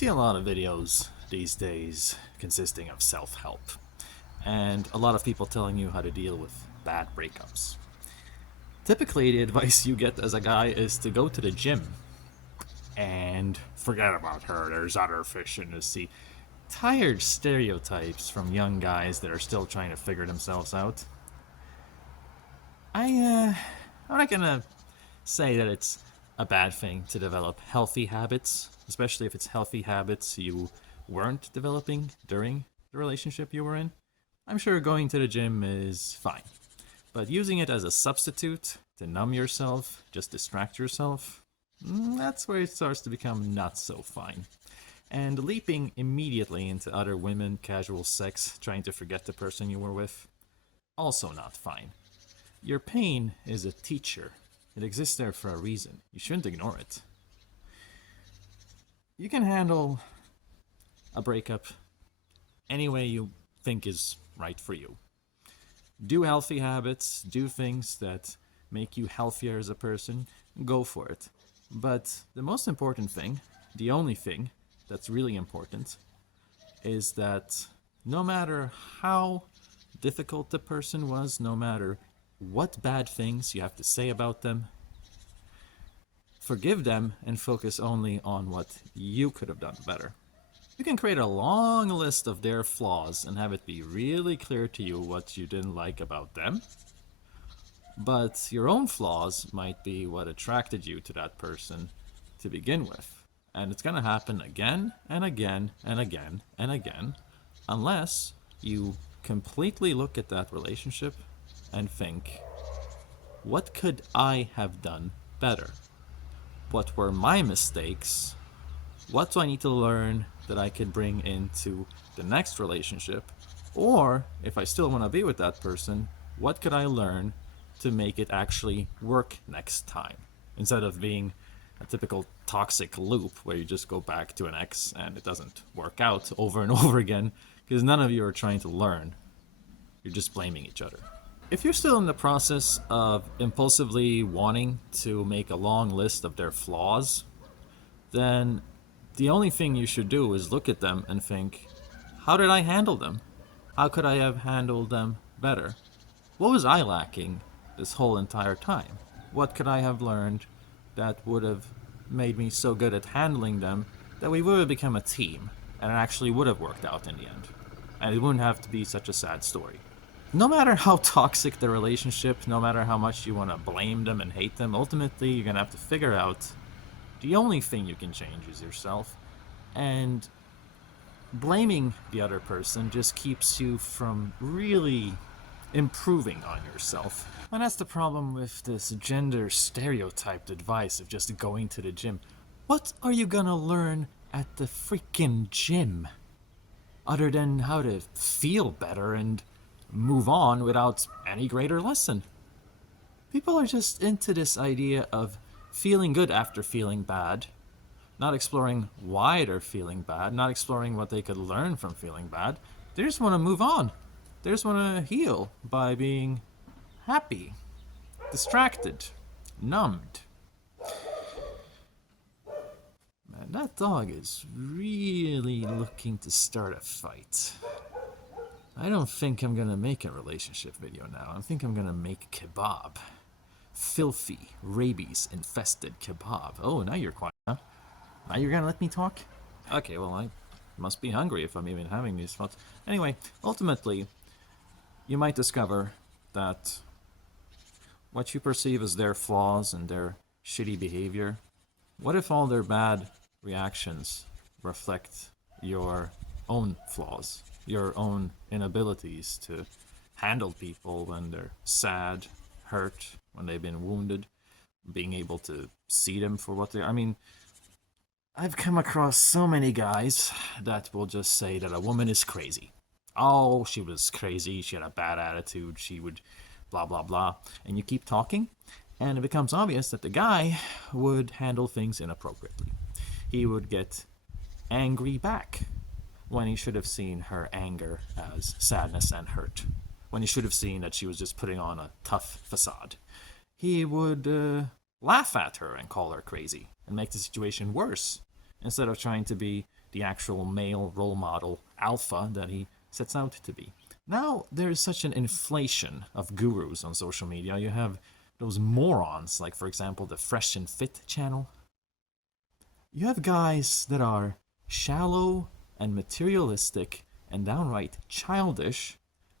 see a lot of videos these days consisting of self-help, and a lot of people telling you how to deal with bad breakups. Typically, the advice you get as a guy is to go to the gym and forget about her, there's other fish in the sea. Tired stereotypes from young guys that are still trying to figure themselves out. I'm not gonna say that it's a bad thing to develop healthy habits, especially if it's healthy habits you weren't developing during the relationship you were in. I'm sure going to the gym is fine, but using it as a substitute to numb yourself, just distract yourself, that's where it starts to become not so fine. And leaping immediately into other women, casual sex, trying to forget the person you were with, also not fine. Your pain is a teacher. It exists there for a reason. You shouldn't ignore it. You can handle a breakup any way you think is right for you. Do healthy habits, do things that make you healthier as a person, go for it. But the most important thing, the only thing that's really important, is that no matter how difficult the person was, no matter what bad things you have to say about them, forgive them and focus only on what you could have done better. You can create a long list of their flaws and have it be really clear to you what you didn't like about them, but your own flaws might be what attracted you to that person to begin with. And it's going to happen again and again and again and again, unless you completely look at that relationship and think, what could I have done better? What were my mistakes? What do I need to learn that I can bring into the next relationship? Or, if I still want to be with that person, what could I learn to make it actually work next time? Instead of being a typical toxic loop where you just go back to an ex and it doesn't work out over and over again, because none of you are trying to learn. You're just blaming each other. If you're still in the process of impulsively wanting to make a long list of their flaws, then the only thing you should do is look at them and think, how did I handle them? How could I have handled them better? What was I lacking this whole entire time? What could I have learned that would have made me so good at handling them that we would have become a team and it actually would have worked out in the end? And it wouldn't have to be such a sad story. No matter how toxic the relationship, no matter how much you want to blame them and hate them, ultimately you're going to have to figure out the only thing you can change is yourself. And blaming the other person just keeps you from really improving on yourself. And that's the problem with this gender stereotyped advice of just going to the gym. What are you gonna learn at the freaking gym? Other than how to feel better and move on without any greater lesson. People are just into this idea of feeling good after feeling bad, not exploring why they're feeling bad, not exploring what they could learn from feeling bad. They just want to move on. They just want to heal by being happy, distracted, numbed. Man, that dog is really looking to start a fight. I don't think I'm gonna make a relationship video now. I think I'm gonna make kebab. Filthy, rabies-infested kebab. Oh, now you're quiet, huh? Now you're gonna let me talk? Okay, well, I must be hungry if I'm even having these thoughts. Anyway, ultimately, you might discover that what you perceive as their flaws and their shitty behavior, what if all their bad reactions reflect your own flaws, your own inabilities to handle people when they're sad, hurt, when they've been wounded, being able to see them for what they are. I mean, I've come across so many guys that will just say that a woman is crazy. Oh, she was crazy, she had a bad attitude, she would blah blah blah. And you keep talking, and it becomes obvious that the guy would handle things inappropriately. He would get angry back when he should have seen her anger as sadness and hurt, when he should have seen that she was just putting on a tough facade. He would laugh at her and call her crazy and make the situation worse, instead of trying to be the actual male role model alpha that he sets out to be. Now there's such an inflation of gurus on social media. You have those morons, like for example the Fresh and Fit channel. You have guys that are shallow and materialistic and downright childish,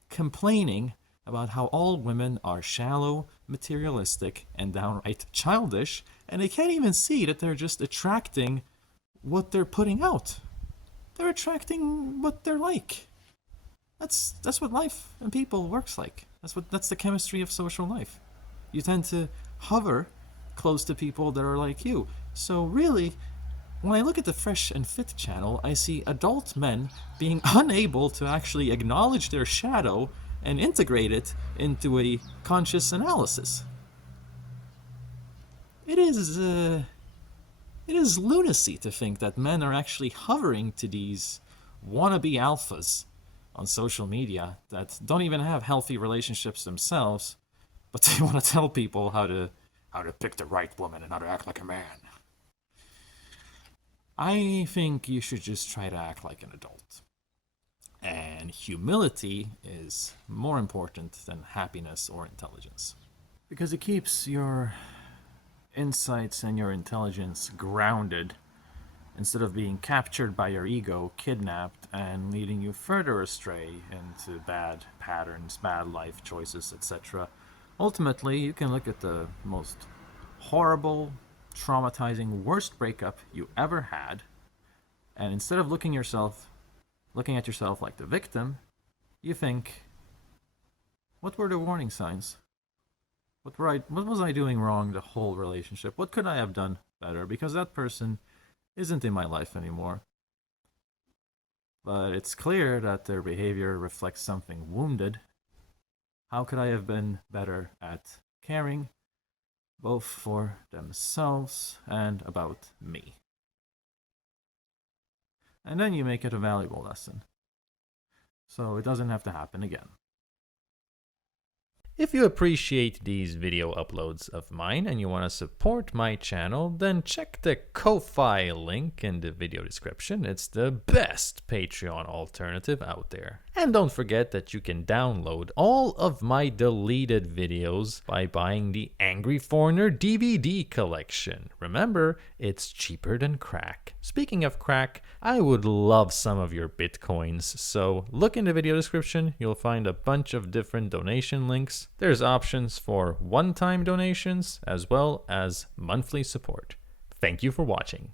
complaining about how all women are shallow, materialistic, and downright childish, and they can't even see that they're just attracting what they're putting out. They're attracting what they're like. That's what life and people works like. That's the chemistry of social life. You tend to hover close to people that are like you. So really, when I look at the Fresh and Fit channel, I see adult men being unable to actually acknowledge their shadow and integrate it into a conscious analysis. It is lunacy to think that men are actually hovering to these wannabe alphas on social media that don't even have healthy relationships themselves, but they want to tell people how to pick the right woman and how to act like a man. I think you should just try to act like an adult. And humility is more important than happiness or intelligence, because it keeps your insights and your intelligence grounded instead of being captured by your ego, kidnapped, and leading you further astray into bad patterns, bad life choices, etc. Ultimately, you can look at the most horrible, traumatizing, worst breakup you ever had, and instead of looking at yourself like the victim, you think, what were the warning signs? What was I doing wrong the whole relationship? What could I have done better? Because that person isn't in my life anymore. But it's clear that their behavior reflects something wounded. How could I have been better at caring, both for themselves and about me? And then you make it a valuable lesson, so it doesn't have to happen again. If you appreciate these video uploads of mine and you want to support my channel, then check the Ko-Fi link in the video description. It's the best Patreon alternative out there. And don't forget that you can download all of my deleted videos by buying the Angry Foreigner DVD collection. Remember, it's cheaper than crack. Speaking of crack, I would love some of your bitcoins, so look in the video description. You'll find a bunch of different donation links. There's options for one-time donations as well as monthly support. Thank you for watching.